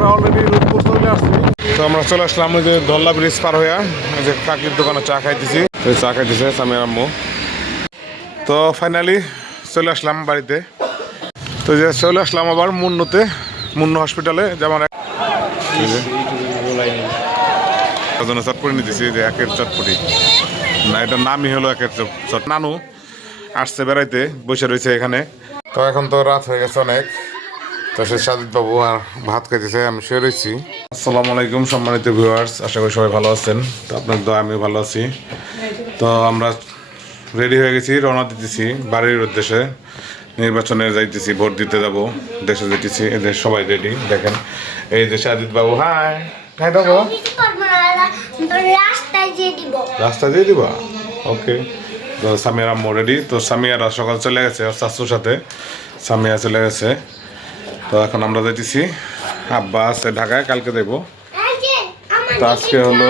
আমরা অলরেডি রূপপুর চলে আসছি। তো আমরা চলে আসলাম ওই যে ধল্লা ব্রিজ পার হইয়া ওই যে কাকির দোকানে চা খাইতেছি। চা খাইতেছে সামিয়ার আম্মু। তো ফাইনালি চলে আসলাম বাড়িতে। তো যে চলে আসলাম আবার মুন্নুতে, মুন্নু হসপিটালে। যেমন চটপটি নিতেছি যে একের চটপটি না, এটার নামই হলো একের চট। নানু আসছে বেড়াইতে, বসে রয়েছে এখানে। তো এখন তো রাত হয়ে গেছে অনেক। তো সে সাজিদ বাবু আর ভাত খাইতেছে, আমি শুয়ে রয়েছি। আসসালামু আলাইকুম সম্মানিত ভিউয়ার্স, আশা করি সবাই ভালো আছেন। তো আপনার দোয়া আমি ভালো আছি। তো আমরা রেডি হয়ে গেছি, রওনা দিতেছি বাড়ির উদ্দেশ্যে। নির্বাচনে যাইতেছি, ভোট দিতে যাব, দেশে যেতেছি। এদের সবাই রেডি, দেখেন এই যে সাজিদ বাবু। হাই হাই দেবো, রাস্তায় দিয়ে দিবা। ওকে। তো সামিয়ার আম্মু রেডি। তো সামিয়ারা সকাল চলে গেছে ওর শাশুর সাথে, সামিয়া চলে গেছে। তো এখন আমরা যাইতেছি, আব্বা আছে ঢাকায়, কালকে দেবো। তো আজকে হলো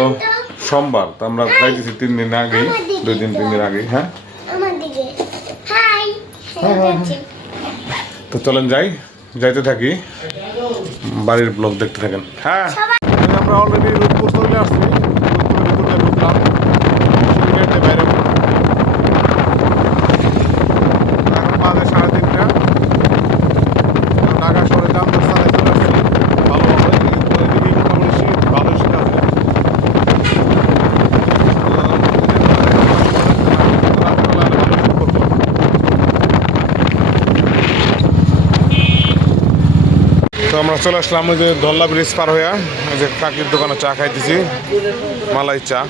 সোমবার, তো আমরা যাইতেছি 3 দিন আগেই, 2 দিন 3 দিন আগেই। হ্যাঁ তো চলেন যাইতে থাকি, বাড়ির ব্লগ দেখতে থাকেন। হ্যাঁ আমরা অলরেডি রূপপুর চলে আসছি। রূপপুরে ঢুকলাম, বাইরে এখন বাজে 3:30। ঢাকা শহরে যানজট চালায় চলে আসছি ভালোভাবে। এদিকে মোটামুটি শীত, ভালো শীত আছে। তো আমরা চলে আসলাম ওই যে ধল্লা ব্রিজ পার হইয়া ওই যে কাকির দোকানে চা খাইতেছি, মালাই চা।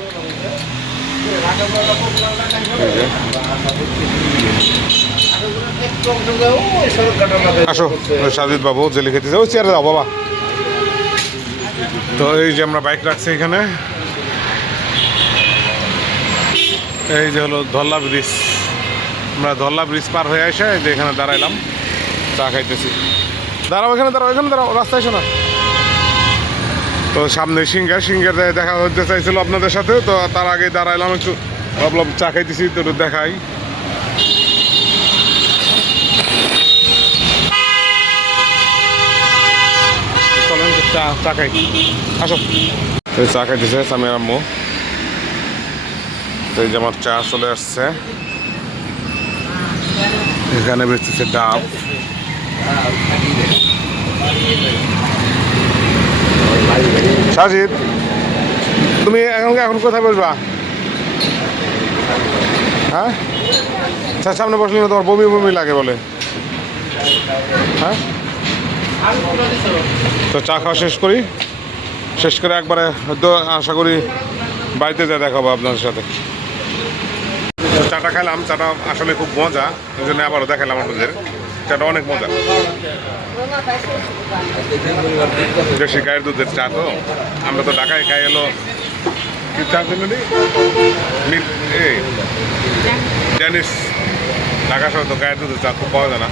আসো সাজিদ বাবু জেলি খেতেছে, ওই চেয়ারে যাও বাবা। তো এই যে আমরা বাইক রাখছি এখানে, এই যে হলো ধল্লা ব্রিজ। আমরা ধল্লা ব্রিজ পার হয়ে এসে এই যে এখানে দাঁড়াইলাম, চা খাইতেছি। দাঁড়াও এখানে, দাঁড়াও রাস্তায় এসো না। তো সামনে সিঙ্গার দেখা হতে চাইছিল আপনাদের সাথে, তো তার আগে দাঁড়াইলাম একটু, ভাবলাম চা খাইতেছি তো একটু দেখাই। চা খাই, আসো। তো চা খাইতেছে সামিয়ার আম্মু। তো এই যে আমার চা চলে আসছে, এখানে বেচতেছে ডাব। সাজিদ তুমি এখন কোথায় বসবা? হ্যাঁ আচ্ছা, সামনে বসলে না তোমার বমি লাগে বলে। হ্যাঁ তো চা খাওয়া শেষ করে একবারে হয়তো আশা করি বাড়িতে যা দেখাবো আপনাদের সাথে। চাটা খেলাম, চাটা আসলে খুব মজা, ওই জন্য আবারও দেখালাম আপনাদের। চাটা অনেক মজা, দেশি গায়ের দুধের চা। তো আমরা তো ঢাকায় খাই এলো কি চা জন্য জানিস, ঢাকা শহরে তো গায়ের দুধের চা খুব পাওয়া যায় না।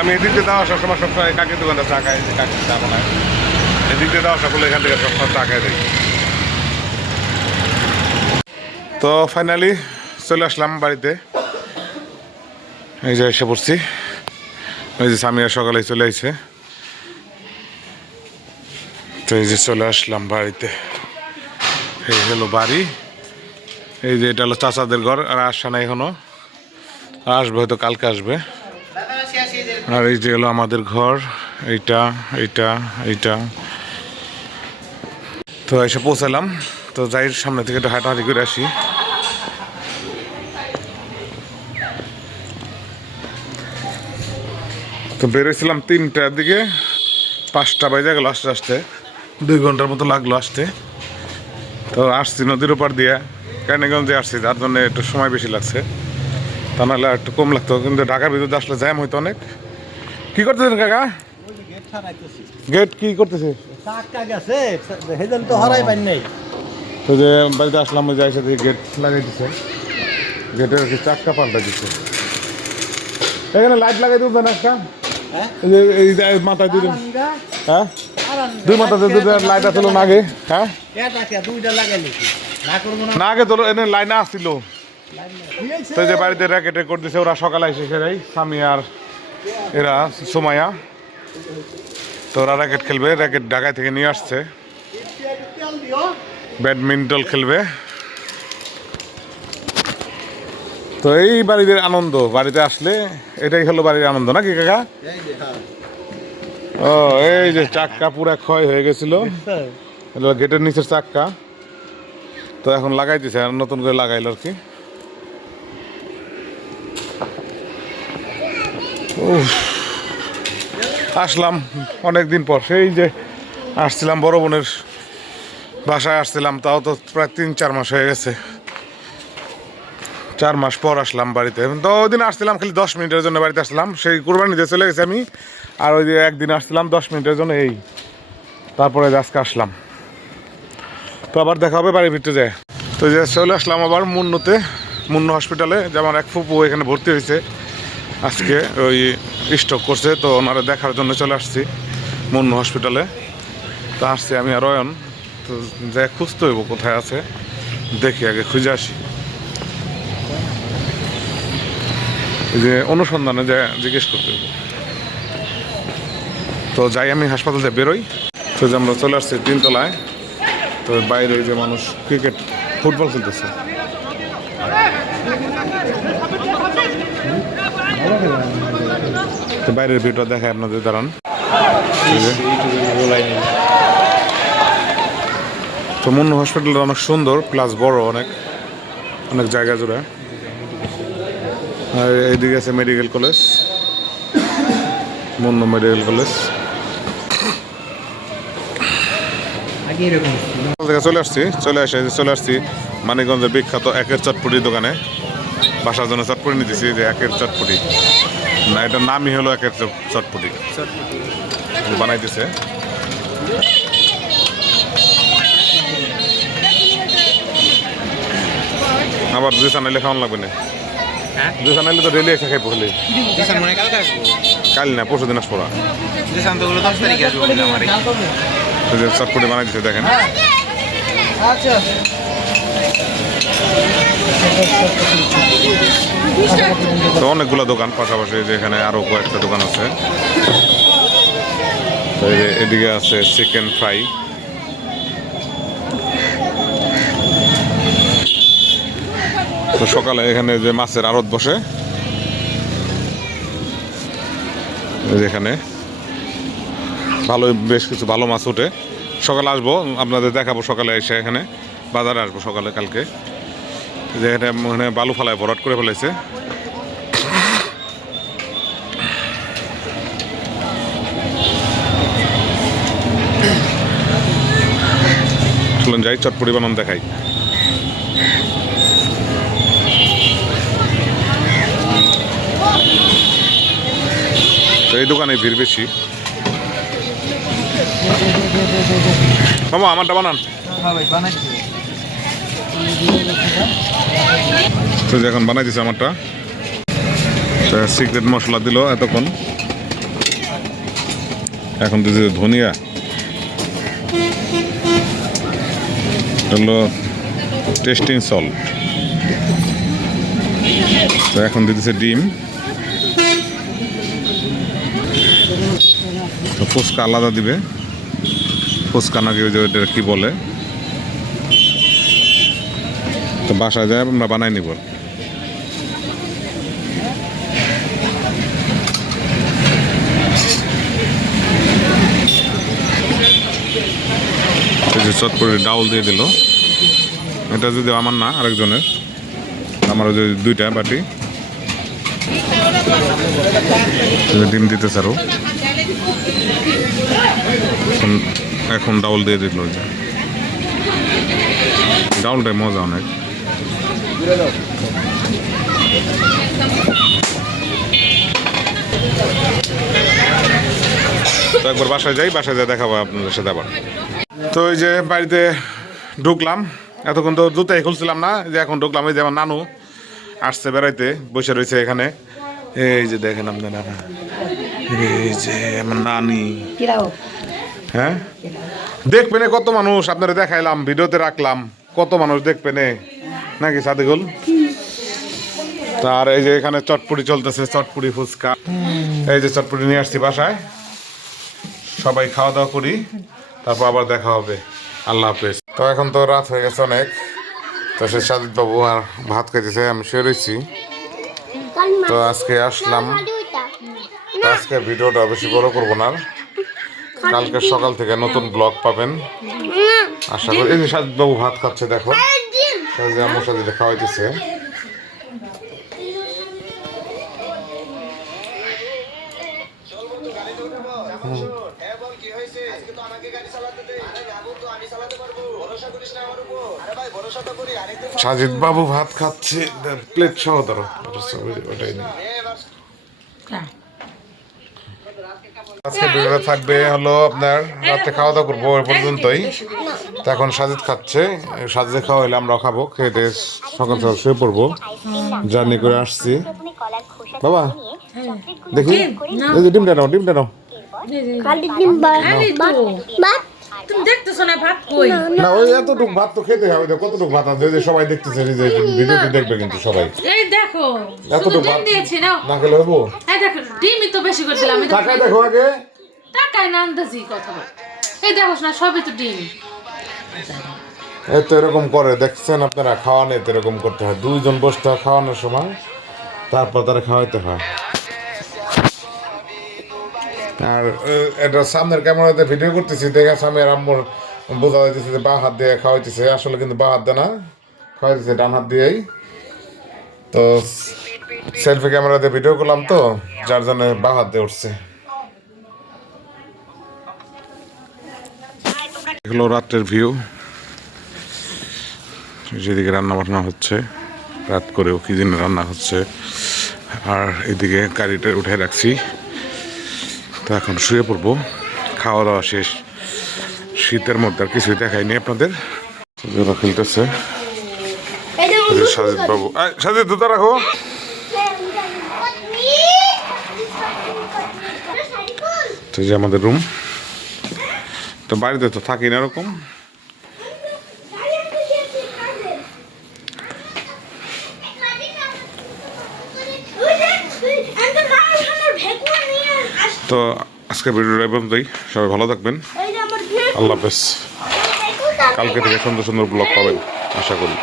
আমি এদিক দিয়ে দেওয়া সবসময় কাকির দোকানে চা খাই, কাকির চা বানায়। এদিক দিয়ে দেওয়া সকলে এখান থেকে সবসময় চা খাই দেয়। তো ফাইনালি চলে আসলাম বাড়িতে, এই যে এসে পড়ছি। ওই যে সামিয়া সকালে চলে আসছে। তো এই যে চলে আসলাম বাড়িতে, এই হলো বাড়ি। এই যে এটা হলো চাচাদের ঘর, আর আসা নাই এখনো, আসবে হয়তো কালকে আসবে। আর এই যে হলো আমাদের ঘর, এইটা। তো এসে পৌঁছালাম। তো যাই সামনে থেকে একটু হাঁটাহাঁটি করে আসি। তো বেরোইছিলাম 3টার দিকে, 5টা বাজে গেল আসতে 2 ঘন্টার মতো লাগলো আসতে। তো আসছি নদীর ওপার দিয়ে, কেরানীগঞ্জে আসছি, যার জন্য একটু সময় বেশি লাগছে। তা নাহলে একটু কম লাগতো, কিন্তু ঢাকার ভিতরে আসলে জ্যাম হইতো অনেক। কি করতেছেন কাকা? গেট কি করতেছে? তো যে বাড়িতে আসলাম, ওই যাই সাথে গেট লাগাই দিচ্ছে, গেটের চাক্কা পাল্টা দিচ্ছে। এখানে লাইট লাগাই দেবো না একটা, এই মাথায় দুই, হ্যাঁ 2 মাথাতে 2টা লাইট আসলো না আগে। হ্যাঁ না আগে তো এনে লাইনে আসছিল, তো যে বাড়িতে র্যাকেট রেকর্ড দিছে ওরা সকালে এসে সেরাই স্বামী আর এরা সুমাইয়া। তো ওরা র্যাকেট খেলবে, র্যাকেট ঢাকায় থেকে নিয়ে আসছে, ব্যাডমিন্টন খেলবে। তো এই বাড়িতে আনন্দ, বাড়িতে আসলে এটাই হলো বাড়ির আনন্দ নাকি কাকা? ও এই যে চাক্কা পুরা ক্ষয় হয়ে গেছিল, গেটের নিচের চাক্কা, তো এখন লাগাইতেছে, আর নতুন করে লাগাইলো আর কি। আসলাম অনেক দিন পর, সেই যে আসছিলাম বড় বোনের বাসায় আসছিলাম, তাও তো প্রায় 3-4 মাস হয়ে গেছে। 4 মাস পর আসলাম বাড়িতে। তো ওই দিন আসছিলাম খালি 10 মিনিটের জন্য বাড়িতে আসলাম, সেই কুরবানিতে চলে গেছি আমি। আর ওই যে একদিন আসছিলাম 10 মিনিটের জন্য, এই তারপরে আজকে আসলাম। তো আবার দেখা হবে বাড়ির ভিতরে যায়। তো যে চলে আসলাম আবার মুন্নুতে, মুন্নু হসপিটালে, যে আমার এক ফুপু এখানে ভর্তি হয়েছে আজকে, ওই স্ট্রোক করছে, তো ওনারা দেখার জন্য চলে আসছি মুন্নু হসপিটালে। তো আসছি আমি আর অয়ন, তো যা খুঁজতে হইব কোথায় আছে, দেখি আগে খুঁজে আসি। যে অনুসন্ধানে যা জিজ্ঞেস করতে হইব। তো যাই আমি হাসপাতাল থেকে বেরোই। তো যে আমরা চলে আসছি 3 তলায়। তো বাইরে যে মানুষ ক্রিকেট ফুটবল খেলতেছে। তো বাইরের ভিউটা দেখায় আপনাদের, দাঁড়ান। তো মুন্নু হসপিটালটা অনেক সুন্দর, প্লাস বড়, অনেক অনেক জায়গা জুড়ে। আর এইদিকে আছে medical college, Munnu medical college. চলে আসছি মানিকগঞ্জের বিখ্যাত একের চটপটির দোকানে। বাসার জন্য চটপটি নিতেছি, যে একের চটপটি, না এটার নামই হলো একের চটপটি বানাইতেছে। আবার 2 চানাইলে খাওয়ান লাগবে না, 2 চানাইলে তো ডেলি এসে খাই পড়লে। কাল না, পরশু দিন আসবো। চটপটি বানাই দিচ্ছে দেখেন। তো অনেকগুলো দোকান পাশাপাশি, যেখানে আরো কয়েকটা দোকান আছে। তো এদিকে আছে চিকেন ফ্রাই। তো সকালে এখানে যে মাছের আড়ত বসে, যেখানে ভালোই বেশ কিছু ভালো মাছ ওঠে। সকালে আসবো, আপনাদের দেখাবো সকালে এসে, এখানে বাজারে আসবো সকালে কালকে। যেখানে বালু ফালায় ভরাট করে ফেলেছে। চলুন যাই, চটপটি বানান দেখাই। তো এই দোকানে ভিড় বেশি। মামা আমারটা বানান। তো এখন বানাই দিছে আমারটা। সিক্রেট মশলা দিল এতক্ষণ, এখন দিয়েছে ধনিয়া, হলো টেস্টিং সল্ট। তো এখন দিতেছে ডিম। তো ফুচকা আলাদা দিবে, ফুচকা নাকি ওই যে ওইটা কি বলে। তো বাসায় যায় আমরা বানাই নিব। চটপটি ডাউল দিয়ে দিল। এটা যদি আমার না, আরেকজনের, আমার যে 2টা বাটি। ডিম দিতেছে আরো, এখন ডাউল দিয়ে দিল। ডাউলটাই মজা অনেক। তো একবার বাসায় যাই, বাসায় যাই দেখাবো আপনাদের সাথে আবার। তো ওই যে বাড়িতে ঢুকলাম, এতক্ষণ তো জুতাই খুলছিলাম না, যে এখন ঢুকলাম। এই যে আমার নানু আসছে বেড়াইতে, বসে রয়েছে এখানে। এই যে দেখেন আপনারা, এই যে আমার নানি। হ্যাঁ দেখবেন কত মানুষ, আপনারা দেখাইলাম, ভিডিওতে রাখলাম, কত মানুষ দেখবেন নাকি সাদিকুল? আর এই যে এখানে চটপুরি চলতেছে, চটপুরি ফুচকা। এই যে চটপুরি নিয়ে আসছি বাসায়, সবাই খাওয়া দাওয়া করি, তারপর আবার দেখা হবে। আল্লাহ হাফেজ। তো এখন তো রাত হয়ে গেছে অনেক, তো সে সাজিদ বাবু আর ভাত খাইতেছে, আমি শুয়ে রয়েছি। তো আজকে আসলাম, তো আজকে ভিডিওটা বেশি বড় করবো না, কালকে সকাল থেকে নতুন ব্লগ পাবেন আশা করি। এই যে সাজিদ বাবু ভাত খাচ্ছে, দেখো আমার সাথে খাওয়াইতেছে। সাজিদ বাবু ভাত খাচ্ছে, প্লেট সহ ধরো, ওটাই নেই। আজকে ভিডিওটা থাকবে হলো আপনার, রাতে খাওয়া দাওয়া করবো ওই পর্যন্তই। তো এখন সাজিদ খাচ্ছে, সাজিদে খাওয়া হলে আমরাও খাবো, খেয়ে দিয়ে সকাল সকাল শুয়ে পড়বো। জার্নি করে আসছি। বাবা দেখি, ডিমটা নাও, ডিমটা নাও। তুমি দেখতেছো না ভাত কই? না ওই এতটুকু ভাত তো খেতে হবে, কতটুকু ভাত আছে যে সবাই দেখতেছে, যে ভিডিওটি দেখবে কিন্তু সবাই। এই দেখো এতটুকু ডিম দিয়েছি নাও। না খেলে হবো? এই দেখো ডিমই তো বেশি করে দিলাম। আমি তো টাকায় দেখো আগে, টাকায় না আন্দাজি কথা বল। এই দেখো না সবই তো ডিম। এত এরকম করে দেখছেন আপনারা, খাওয়ানো এত এরকম করতে হয়, দুইজন বসতে হয় খাওয়ানোর সময়, তারপর তারা খাওয়াইতে হয়। আর এটা সামনের ক্যামেরাতে ভিডিও করতেছি, দেখে আমি আর আম্মুর বোঝা যাইতেছে যে বাঁ হাত দিয়ে খাওয়াইতেছে, আসলে কিন্তু বাঁ হাত দিয়ে না, খাওয়াইতেছে ডান হাত দিয়েই। তো সেলফি ক্যামেরাতে ভিডিও করলাম তো, যার জন্য বাঁ হাত দিয়ে উঠছে। এগুলো রাত্রের ভিউ, যেদিকে রান্না বান্না হচ্ছে, রাত করেও কি দিন রান্না হচ্ছে। আর এদিকে গাড়িটা উঠে রাখছি, তো এখন শুয়ে পড়বো, খাওয়া দাওয়া শেষ। শীতের মধ্যে আর কিছুই দেখাইনি আপনাদের। খেলতেছে সাজিদ বাবু, সাজিদ দুধ রাখো। তো যে আমাদের রুম, তো বাড়িতে তো থাকি না এরকম। তো আজকে ভিডিওটা এই পর্যন্তই, সবাই ভালো থাকবেন, আল্লাহ হাফেজ। কালকে থেকে সুন্দর সুন্দর ব্লগ পাবেন আশা করি।